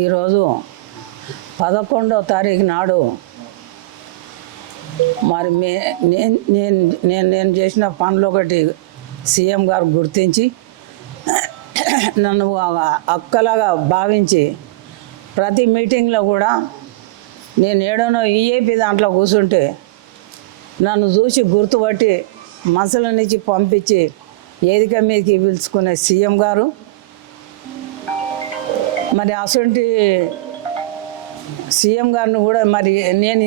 ఈరోజు 11వ తారీఖు నాడు మరి నేను చేసిన పనులు ఒకటి సీఎం గారు గుర్తించి నన్ను అక్కలాగా భావించి ప్రతి మీటింగ్లో కూడా నేను ఏడనో ఈఏపీ దాంట్లో కూర్చుంటే నన్ను చూసి గుర్తుపట్టి మసల నుంచి పంపించి వేదిక మీదకి పిలుచుకునే సీఎం గారు మరి అసలు సీఎం గారిని కూడా మరి నేను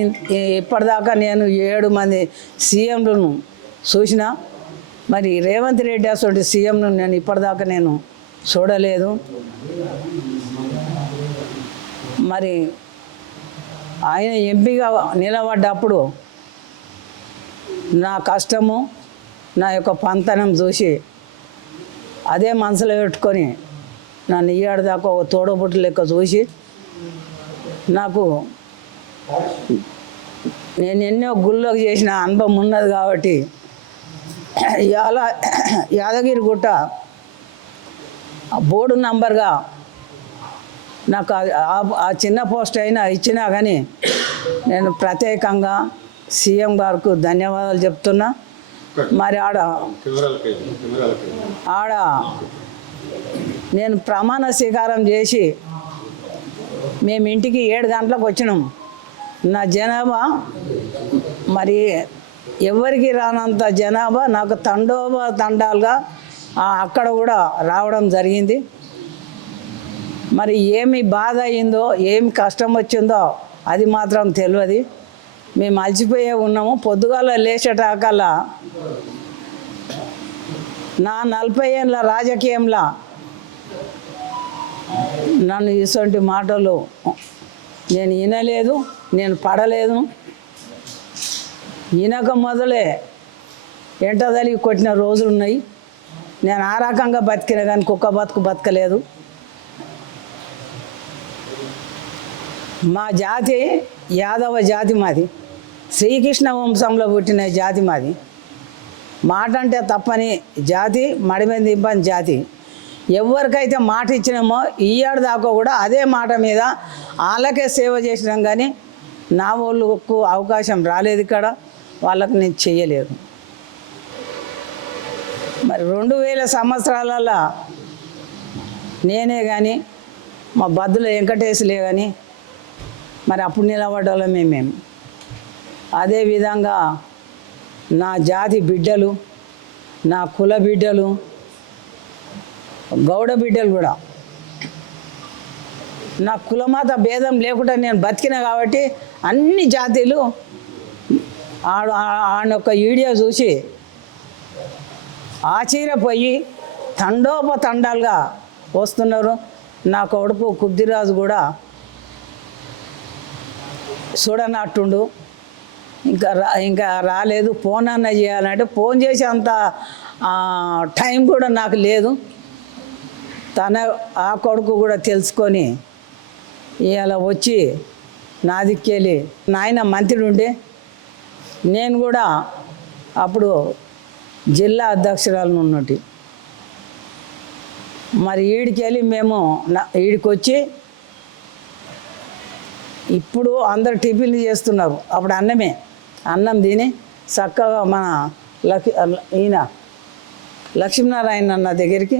ఇప్పటిదాకా నేను 7 మంది సీఎంలను చూసిన, మరి రేవంత్ రెడ్డి అసలు సీఎంను నేను ఇప్పటిదాకా నేను చూడలేదు. మరి ఆయన ఎంపీగా నిలబడ్డప్పుడు నా కష్టము నా యొక్క పంతనం చూసి అదే మనసులో పెట్టుకొని నన్ను ఇయ్యాడదాకా ఒక తోడబుట్టు లెక్క చూసి నాకు నేను ఎన్నో గుళ్ళోకి చేసిన అనుభవం ఉన్నది కాబట్టి యాదగిరిగుట్ట బోర్డు నంబర్గా నాకు ఆ చిన్న పోస్ట్ అయినా ఇచ్చినా కానీ నేను ప్రత్యేకంగా సీఎం గారికి ధన్యవాదాలు చెప్తున్నా. మరి ఆడ నేను ప్రమాణ స్వీకారం చేసి మేము ఇంటికి 7 గంటలకు వచ్చినాం. నా జనాభా మరి ఎవరికి రానంత జనాభా నాకు తండాలుగా అక్కడ కూడా రావడం జరిగింది. మరి ఏమి బాధ అయిందో ఏమి కష్టం వచ్చిందో అది మాత్రం తెలియదు. మేము అలసిపోయే ఉన్నాము. పొద్దుగాల లేచేటాకల్లా నా 40 ఏళ్ళ రాజకీయంలో నన్ను ఇటువంటి మాటలు నేను వినలేదు, నేను పడలేదు. వినక మొదలే ఎంటదలిగి కొట్టిన రోజులు ఉన్నాయి. నేను ఆ రకంగా బతికిన కానీ కుక్క బతకలేదు. మా జాతి యాదవ జాతి, మాది శ్రీకృష్ణ వంశంలో పుట్టిన జాతి మాది. మాట అంటే తప్పని జాతి, మడిమీద దింపని జాతి. ఎవరికైతే మాట ఇచ్చినామో ఈయాడు దాకా కూడా అదే మాట మీద వాళ్ళకే సేవ చేసినాం కానీ నా వాళ్ళకు అవకాశం రాలేదు. ఇక్కడ వాళ్ళకు నేను చెయ్యలేదు. మరి 2000 సంవత్సరాలలో నేనే కానీ మా బద్దుల వెంకటేశ్వలే కానీ మరి అప్పుడు నిలబడ్డామే మేము. అదేవిధంగా నా జాతి బిడ్డలు, నా కుల బిడ్డలు, గౌడ బిడ్డలు కూడా నా కులమత భేదం లేకుండా నేను బతికిన కాబట్టి అన్ని జాతీలు ఆడొక్క వీడియో చూసి ఆశ్చర్యపోయి తండోపతండాలుగా వస్తున్నారు. నా కొడుకు కుద్దిరాజు కూడా చూడనట్టుండు, ఇంకా రాలేదు. ఫోన్ అన్న చేయాలంటే ఫోన్ చేసే అంత టైం కూడా నాకు లేదు. ఆ కొడుకు కూడా తెలుసుకొని ఇవాళ వచ్చి నా దిక్కెళ్ళి నాయన మంత్రి ఉండే, నేను కూడా అప్పుడు జిల్లా అధ్యక్షురాలను ఉన్నట్టు. మరి ఈడికెళ్ళి మేము ఈడికి వచ్చి ఇప్పుడు అందరు టిఫిన్లు చేస్తున్నారు. అప్పుడు అన్నం తిని చక్కగా మన ఈయన లక్ష్మీనారాయణ అన్న దగ్గరికి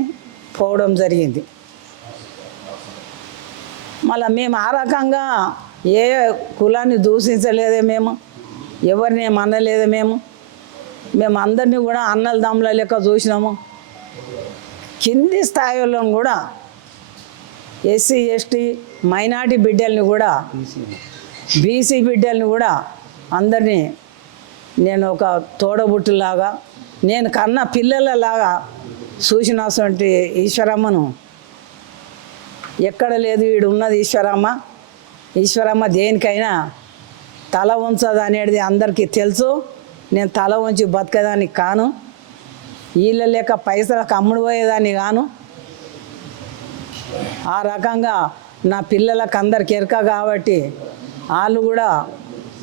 పోవడం జరిగింది. మళ్ళీ మేము ఆ రకంగా ఏ కులాన్ని దూషించలేదే, మేము ఎవరిని ఏమనలేదే. మేము అందరినీ కూడా అన్నల దమ్ముల లెక్క చూసినాము. కింది స్థాయిలో కూడా ఎస్సీ ఎస్టీ మైనార్టీ బిడ్డల్ని కూడా బీసీ బిడ్డల్ని కూడా అందరినీ నేను ఒక తోడబుట్టులాగా నేను కన్న పిల్లలలాగా చూసినటువంటి ఈశ్వరమ్మను ఎక్కడ లేదు. వీడు ఉన్నది ఈశ్వరమ్మ దేనికైనా తల ఉంచదు అనేది అందరికీ తెలుసు. నేను తల ఉంచి బతకదానికి కాను, వీళ్ళ లేక పైసలకు అమ్ముడు పోయేదాన్ని కాను. ఆ రకంగా నా పిల్లలకు అందరికి ఎరక కాబట్టి వాళ్ళు కూడా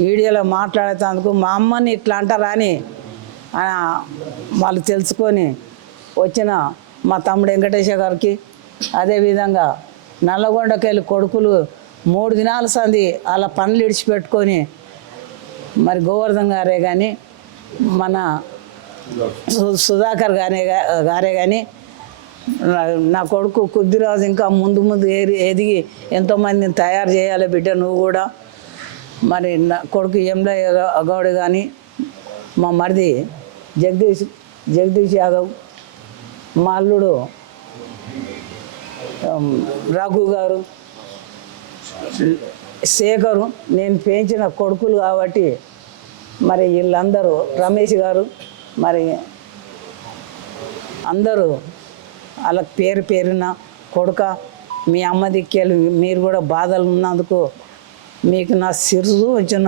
వీడియోలో మాట్లాడేందుకు మా అమ్మని ఇట్లా అంటారా అని వాళ్ళు తెలుసుకొని వచ్చిన మా తమ్ముడు వెంకటేశ్వర గారికి, అదేవిధంగా నల్లగొండకెళ్ళి కొడుకులు 3 దినాల సంది అలా పనులు ఇడిచిపెట్టుకొని మరి గోవర్ధన్ గారే కానీ మన సుధాకర్ గారే కానీ నా కొడుకు కుద్దిరాజు ఇంకా ముందు ఎదిగి ఎంతోమందిని తయారు చేయాలి బిడ్డ నువ్వు కూడా. మరి నా కొడుకు ఎంలయ్య గౌడ్ కానీ మా మరిది జగదీష్ యాదవ్, మా అల్లుడు రఘు గారు, శేఖరు, నేను పెంచిన కొడుకులు కాబట్టి మరి వీళ్ళందరూ రమేష్ గారు మరి అందరూ అలా పేరున కొడుక మీ అమ్మ దిక్కేలు మీరు కూడా బాధలు ఉన్నందుకు మీకు నా శిరసు కొంచెం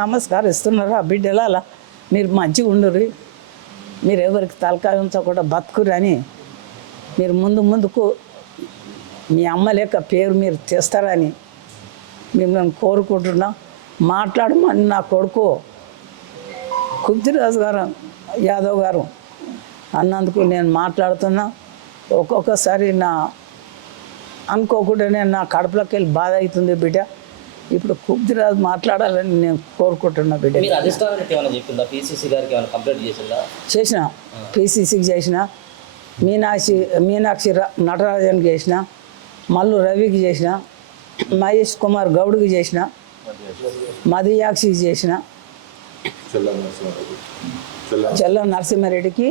నమస్కారం ఇస్తున్నారు. ఆ బిడ్డలు అలా మీరు మంచిగా ఉండరు, మీరు ఎవరికి తలకాయ ఉంచకుండా బతుకురని మీరు ముందుకు మీ అమ్మ లెక్క పేరు మీరు తెస్తారని మిమ్మల్ని కోరుకుంటున్నా. మాట్లాడమని నా కొడుకు కుద్దిరాజు గారు యాదవ్ గారు అన్నందుకు నేను మాట్లాడుతున్నా. ఒక్కొక్కసారి అనుకోకుండా నేను నా కడుపులోకి వెళ్ళి బాధ అవుతుంది బిడ్డ. ఇప్పుడు కుద్దిరాజు మాట్లాడాలని నేను కోరుకుంటున్నా బిడ్డ. చేసిన పిసిసికి చేసిన, మీనాక్షి నటరాజన్కి చేసిన, మల్లు రవికి చేసిన, మహేష్ కుమార్ గౌడ్కి చేసిన, మధుయాక్షికి చేసిన, చెల్ల నరసింహారెడ్డికి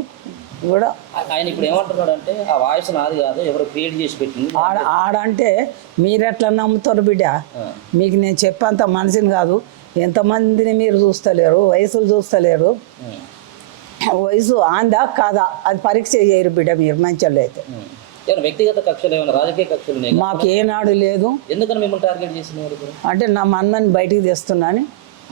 కూడా. ఆయన ఇప్పుడు ఏమంటున్నాడు అంటే ఆ వాయిస్ నాది కాదు, ఎవరు క్రియేట్ చేసి పెట్టింది ఆడంటే మీరెట్లా నమ్ముతారు బిడ్డ? మీకు నేను చెప్పంత మనిషిని కాదు. ఎంతమందిని మీరు చూస్తలేరు, వయసులు చూస్తలేరు. వయసు ఆందా కాదా అది పరీక్ష చేయరు బిడ్డ మీరు మంచోళ్ళు అయితే. వ్యక్తిగత కక్షలు ఏమైనా రాజకీయ కక్షలు మాకు ఏనాడు లేదు. ఎందుకని మిమ్మల్ని టార్గెట్ చేసినారు? అంటే నా మన్నని బయటికి తెస్తున్నాని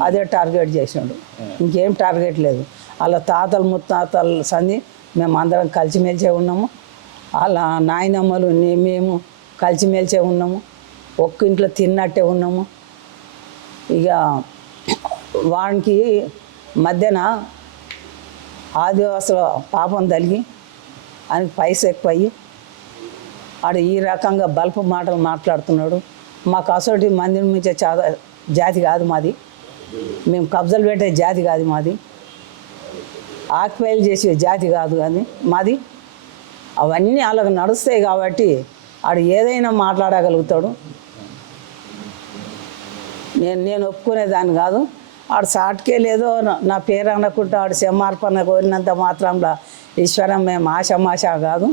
అదే టార్గెట్ చేసినాడు, ఇంకేం టార్గెట్ లేదు. అలా తాతలు ముత్తాతలు సంది మేము అందరం కలిసిమెలిసే ఉన్నాము. అలా నాయనమ్మలు మేము కలిసిమెలిసే ఉన్నాము, ఒక్క ఇంట్లో తిన్నట్టే ఉన్నాము. ఇక వానికి మధ్యన ఆదివాసుల పాపం తలిగి ఆయనకి పైసా ఎక్కువయ్యి ఆడు ఈ రకంగా బల్పు మాటలు మాట్లాడుతున్నాడు. మాకు అసోటి మందిని మించే జాతి కాదు మాది, మేము కబ్జాలు పెట్టే జాతి కాదు మాది, ఆక్యుపైలు చేసే జాతి కాదు కానీ మాది. అవన్నీ అలాగ నడుస్తాయి కాబట్టి ఆడు ఏదైనా మాట్లాడగలుగుతాడు. నేను ఒప్పుకునేదాన్ని కాదు. ఆడు సాటుకే లేదో నా పేరు అనకుండా ఆడు క్షమార్పణ కోరినంత మాత్రంలో ఈశ్వరం మేము ఆశమాష కాదు,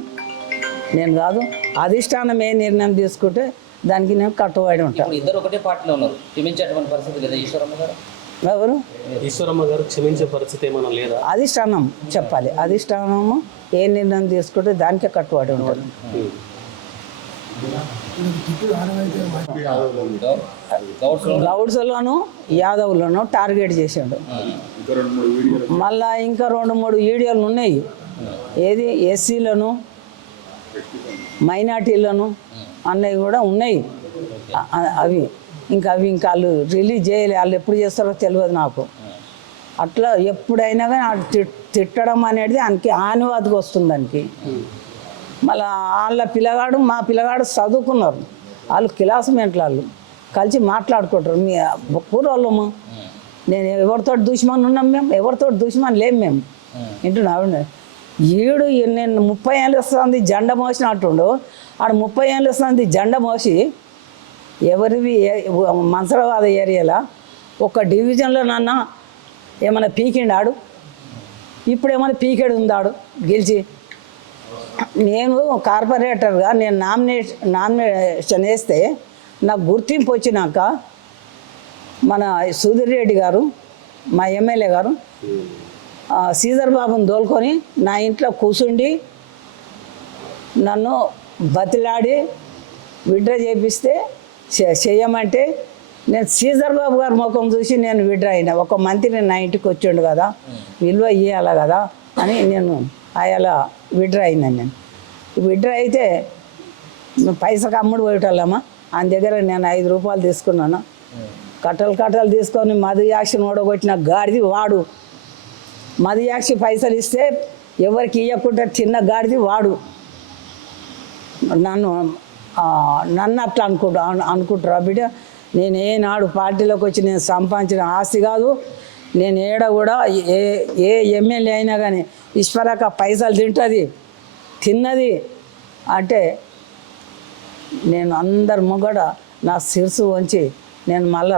నేను కాదు. అధిష్టానం ఏ నిర్ణయం తీసుకుంటే దానికి నేను కట్టుబడి ఉంటాను. ఇద్దరు ఒకటే పార్టీలో ఉన్నారు, క్షమించేటువంటి పరిస్థితి లేదా ఈశ్వరమ్మ గారు? ఎవరు? ఈశ్వరమ్మ గారు క్షమించే పరిస్థితి ఏమైనా లేదా? అధిష్టానం చెప్పాలి, అధిష్టానము ఏ నిర్ణయం తీసుకుంటే దానికే కట్టుబడి ఉంటాను. గౌడ్స్లోను యాదవ్లను టార్గెట్ చేసాడు. మళ్ళా ఇంకా 2-3 వీడియోలు ఉన్నాయి. ఏది ఎస్సీలను మైనార్టీలను అన్నవి కూడా ఉన్నాయి. అవి వాళ్ళు రిలీజ్ చేయలే, వాళ్ళు ఎప్పుడు చేస్తారో తెలియదు నాకు. అట్లా ఎప్పుడైనా కానీ తిట్టడం అనేది దానికి ఆనువాదికి వస్తుంది దానికి. మళ్ళీ వాళ్ళ పిల్లగాడు మా పిల్లగాడు చదువుకున్నారు, వాళ్ళు క్లాస్మేట్లు, వాళ్ళు కలిసి మాట్లాడుకుంటారు. మీ పూర్వోళ్ళము నేను ఎవరితో దుష్మన్ ఉన్నాం, మేము ఎవరితో దుష్మన్ లేము మేము. వింటున్నావు? ఈడు నేను 30 ఏళ్ళు వస్తుంది జెండా మోసినట్టుండు, ఆడు 30 ఏళ్ళు వస్తుంది జెండా మోసి ఎవరివి మంసరవాద ఏరియాలో ఒక డివిజన్లో నాన్న ఏమైనా పీకిండాడు, ఇప్పుడు ఏమైనా పీకేడు ఉందాడు గెలిచి. నేను కార్పొరేటర్గా నేను నామినేషన్ వేస్తే నాకు గుర్తింపు వచ్చినాక మన సుధీర్ రెడ్డి గారు మా ఎమ్మెల్యే గారు శ్రీధర్ బాబుని దోలుకొని నా ఇంట్లో కూర్చుండి నన్ను బతిలాడి విడ్డ్రా చేపిస్తే చేయమంటే నేను శ్రీధర్ బాబు గారి ముఖం చూసి నేను విడ్డ్రా అయినా. ఒక మంత్రి నా ఇంటికి వచ్చిండు కదా, విలువ ఇవ్వాలి కదా అని నేను అలా విడ్డ్రా అయినాను. నేను విడ్డ్రా అయితే పైసకు అమ్ముడు పోయేటోళ్ళమ్మా, ఆయన దగ్గర నేను 5 రూపాయలు తీసుకున్నాను. కట్టలు తీసుకొని మధుయాక్షిని ఓడగొట్టిన గాడిది వాడు. మధుయాక్షి పైసలు ఇస్తే ఎవరికి ఇవ్వకుండా తిన్న గాడిది వాడు. నన్ను నన్ను అట్లా అనుకుంటారా బిడ్డ? నేను ఏనాడు పార్టీలోకి వచ్చి నేను సంపాదించిన ఆస్తి కాదు. నేను ఏడ కూడా ఏ ఎమ్మెల్యే అయినా కానీ ఈశ్వరక పైసలు తిన్నది అంటే నేను అందరి ముంగడ నా శిరసు వంచి నేను మళ్ళీ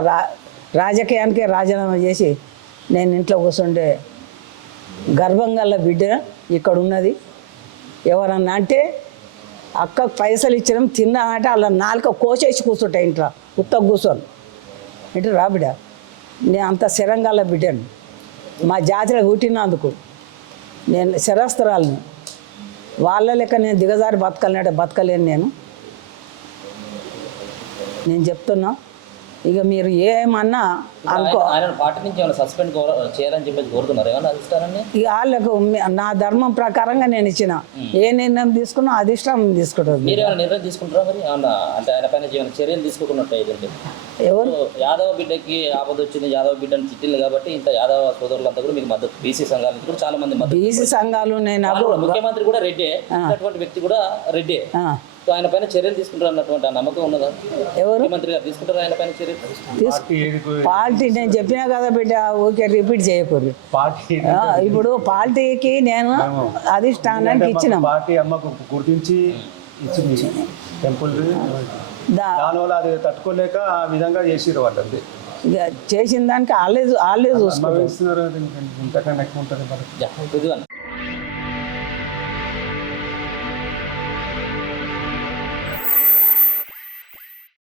రాజకీయానికే రాజీనామా చేసి నేను ఇంట్లో కూర్చుంటే గర్భంగల్ల బిడ్డ ఇక్కడ ఉన్నది. ఎవరన్నా అంటే అక్కకు పైసలు ఇచ్చడం తిన్నా అంటే అలా నాలుక కోసేసి కూర్చుంటాయి ఇంట్లో ఉత్త కూర్చొని ఇంటి రా బిడ్డ. నేను అంత శరంగాల బిడ్డను. మా జాతిలో పుట్టినందుకు నేను శరస్త్రాలని వాళ్ళ లెక్క నేను దిగజారి బతకలేను నేను చెప్తున్నా. ఇక మీరు ఏమన్నా అనుకో. ఆయన పార్టీ నుంచి ఏమైనా సస్పెండ్ చేయాలని చెప్పేసి కోరుతున్నారు ఏమన్నా అధిష్టానాన్ని? ఇక వాళ్ళకు నా ధర్మం ప్రకారంగా నేను ఇచ్చిన ఏ నిర్ణయం తీసుకున్నా అధిష్టానం తీసుకుంటుంది. మీరు ఏమైనా నిర్ణయం తీసుకుంటారా మరి? ఏమన్నా అంటే ఆయన పైన ఏమైనా చర్యలు తీసుకుంటున్నట్టు అయితే ఎవరు యాదవ బిడ్డకి ఆపద వచ్చింది, యాదవ బిడ్డను తిట్టింది కాబట్టి ఇంత యాదవ సోదరులంతా కూడా మీకు మద్దతు, బీసీ సంఘాల నుంచి కూడా చాలా మంది మద్దతు. బీసీ సంఘాలు నేను ముఖ్యమంత్రి కూడా రెడ్డే, అటువంటి వ్యక్తి కూడా రెడ్డే. సో ఆయన పైన చర్యలు తీసుకుంటారు అన్నటువంటి ఆ నమ్మకం ఉన్నదా? ఎవరు ముఖ్యమంత్రి గారు తీసుకుంటారు ఆయన పైన చర్యలు? పార్టీ నేను చెప్పినా కదా బిడ్డ, ఓకే రిపీట్ చేయకూడదు. ఇప్పుడు పార్టీకి నేను అధిష్టానానికి ఇచ్చిన పార్టీ అమ్మకు గుర్తించి ఇచ్చింది టెంపుల్, దానివల్ల అది తట్టుకోలేక ఆ విధంగా చేసిరు వాళ్ళు. చేసిన దానికి వాళ్ళే చూసుకుంటారు. ఇంతకన్నా ఎక్కువ ఉంటుంది.